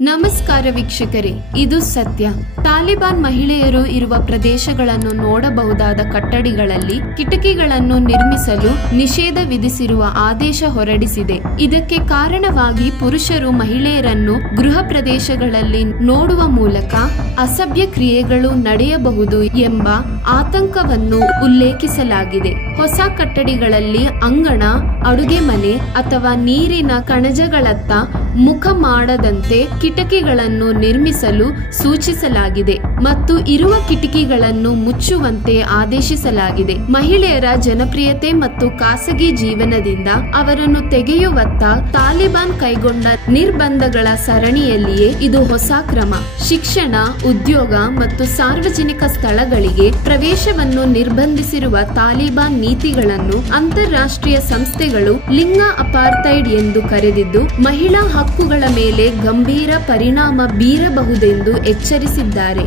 ನಮಸ್ಕಾರ ವೀಕ್ಷಕರೇ, ಇದು ಸತ್ಯ. ತಾಲಿಬಾನ್ ಮಹಿಳೆಯರು ಇರುವ ಪ್ರದೇಶಗಳನ್ನು ನೋಡಬಹುದಾದ ಕಟ್ಟಡಗಳಲ್ಲಿ ಕಿಟಕಿಗಳನ್ನು ನಿರ್ಮಿಸಲು ನಿಷೇಧ ವಿಧಿಸಿರುವ ಆದೇಶ ಹೊರಡಿಸಿದೆ. ಇದಕ್ಕೆ ಕಾರಣವಾಗಿ ಪುರುಷರು ಮಹಿಳೆಯರನ್ನು ಗೃಹ ಪ್ರದೇಶಗಳಲ್ಲಿ ನೋಡುವ ಮೂಲಕ ಅಸಭ್ಯ ಕ್ರಿಯೆಗಳು ನಡೆಯಬಹುದು ಎಂಬ ಆತಂಕವನ್ನು ಉಲ್ಲೇಖಿಸಲಾಗಿದೆ. ಹೊಸ ಕಟ್ಟಡಗಳಲ್ಲಿ ಅಂಗಣ, ಅಡುಗೆ ಮನೆ ಅಥವಾ ನೀರಿನ ಕಣಜಗಳತ್ತ ಮುಖ ಮಾಡದಂತೆ ಕಿಟಕಿಗಳನ್ನು ನಿರ್ಮಿಸಲು ಸೂಚಿಸಲಾಗಿದೆ ಮತ್ತು ಇರುವ ಕಿಟಕಿಗಳನ್ನು ಮುಚ್ಚುವಂತೆ ಆದೇಶಿಸಲಾಗಿದೆ. ಮಹಿಳೆಯರ ಜನಪ್ರಿಯತೆ ಮತ್ತು ಖಾಸಗಿ ಜೀವನದಿಂದ ಅವರನ್ನು ತೆಗೆಯುವತ್ತ ತಾಲಿಬಾನ್ ಕೈಗೊಂಡ ನಿರ್ಬಂಧಗಳ ಸರಣಿಯಲ್ಲಿಯೇ ಇದು ಹೊಸ ಕ್ರಮ. ಶಿಕ್ಷಣ, ಉದ್ಯೋಗ ಮತ್ತು ಸಾರ್ವಜನಿಕ ಸ್ಥಳಗಳಿಗೆ ಪ್ರವೇಶವನ್ನು ನಿರ್ಬಂಧಿಸಿರುವ ತಾಲಿಬಾನ್ ನೀತಿಗಳನ್ನು ಅಂತಾರಾಷ್ಟ್ರೀಯ ಸಂಸ್ಥೆಗಳು ಲಿಂಗ ಅಪಾರ್ಥೈಡ್ ಎಂದು ಕರೆದಿದ್ದು, ಮಹಿಳಾ ಹಕ್ಕುಗಳ ಮೇಲೆ ಗಂಭೀರ ಪರಿಣಾಮ ಬೀರಬಹುದೆಂದು ಎಚ್ಚರಿಸಿದ್ದಾರೆ.